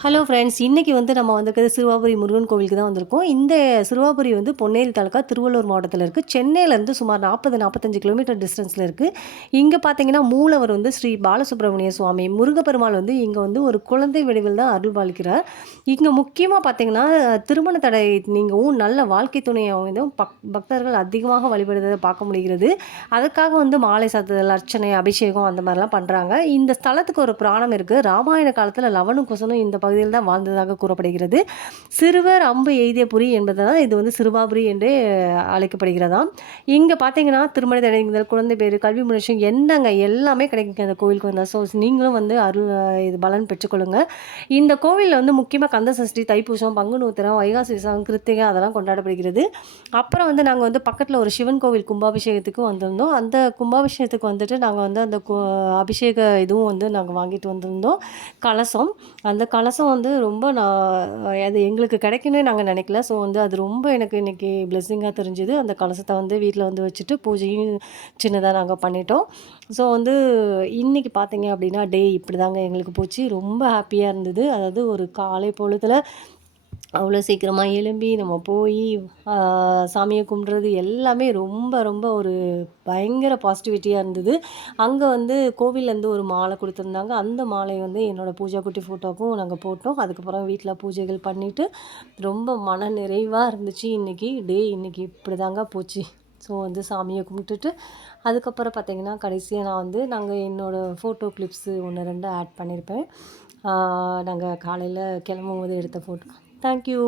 Hello friends, இன்னைக்கு வந்து நம்ம வந்திருக்கிறது சிறுவாபுரி முருகன் கோவிலுக்கு தான் வந்திருக்கோம். இந்த சிறுவாபுரி வந்து பொன்னேரி தாலுக்கா, திருவள்ளூர் மாவட்டத்தில இருக்கு. சென்னையிலேருந்து சுமார் 45 கிலோமீட்டர் டிஸ்டன்ஸில இருக்கு. இங்க பார்த்தீங்கன்னா, மூலவர் வந்து ஸ்ரீ பாலசுப்ரமணிய சுவாமி. முருகப்பெருமாள் வந்து இங்க வந்து ஒரு குழந்தை வடிவில் தான் அருள்பாலிக்கிறார். இங்க முக்கியமா பார்த்தீங்கன்னா, திருமண தடை நீங்கவும், நல்ல வாழ்க்கை துணையாகவும் பக்தர்கள் அதிகமாக வழிபடுவதை பார்க்க முடிகிறது. அதுக்காக வந்து மாலை சாத்துதல், அர்ச்சனை, அபிஷேகம் அந்த மாதிரிலாம் பண்றாங்க. இந்த ஸ்தலத்துக்கு ஒரு புராணம் இருக்கு. ராமாயண காலத்தில லவனும் குசனும் இந்த பகுதியில் தான் வாழ்ந்ததாக கூறப்படுகிறது. சிறுவர் அம்பு எய்திய புரி என்பதால் இது வந்து சிறுவாபுரி என்றே அழைக்கப்படுகிறதாம். இங்க பார்த்தீங்கன்னா, திருமண தடை நீங்குதல், குழந்தை பேறு, கல்வி முன்னேற்றம் என்னங்க எல்லாமே கிடைக்குங்க அந்த கோவிலுக்கு வந்தா. ஸோ நீங்களும் வந்து இது பலன் பெற்றுக்கொள்ளுங்க. இந்த கோவில்ல வந்து முக்கியமா கந்த சஷ்டி, தைப்பூசம், பங்குனி உத்திரம், வைகாசி விசாகம், கிருத்திகை அதெல்லாம் கொண்டாடப்படுகிறது. அப்புறம் வந்து நாங்க வந்து பக்கத்தில ஒரு சிவன் கோவில் கும்பாபிஷேகத்துக்கு வந்திருந்தோம். அந்த கும்பாபிஷேகத்துக்கு வந்துட்டு நாங்க வந்து அந்த அபிஷேக இதுவும் வந்து நாங்க வாங்கிட்டு வந்திருந்தோம். கலசம். அந்த கலசம் வந்து ரொம்ப அது எங்களுக்கு கிடைக்கும்னே நாங்க நினைக்கல. ஸோ வந்து அது ரொம்ப எனக்கு இன்னைக்கு பிளெஸ்ஸிங்கா தெரிஞ்சுது. அந்த கலசத்த வந்து வீட்ல வந்து வச்சுட்டு பூஜையும் சின்னதா நாங்க பண்ணிட்டோம். ஸோ வந்து இன்னைக்கு பார்த்தீங்க அப்படின்னா, இப்படிதாங்க எங்களுக்கு போச்சு. ரொம்ப ஹாப்பியா இருந்தது. அதாவது ஒரு காலை பொழுதுல அவ்வளோ சீக்கிரமா எழும்பி நம்ம போய் சாமிய கும்பிட்றது எல்லாமே ரொம்ப ரொம்ப ஒரு பயங்கர பாசிட்டிவிட்டியா இருந்தது. அங்க வந்து கோவில்லேருந்து ஒரு மாலை குடுத்துருந்தாங்க. அந்த மாலை வந்து என்னோட பூஜா குட்டி ஃபோட்டோவுக்கும் நாங்க போட்டோம். அதுக்கப்புறம் வீட்ல பூஜைகள் பண்ணிட்டு, ரொம்ப மன நிறைவா இருந்துச்சு இன்னைக்கு. இன்னைக்கு இப்படிதாங்க போச்சு. ஸோ வந்து சாமிய கும்பிட்டுட்டு, அதுக்கப்புறம் பார்த்தீங்கன்னா, கடைசியா நாங்க என்னோட ஃபோட்டோ கிளிப்ஸு 1, 2 ஆட் பண்ணியிருப்பேன். நாங்க காலையில கிளம்பும்போது எடுத்த ஃபோட்டோ. Thank you.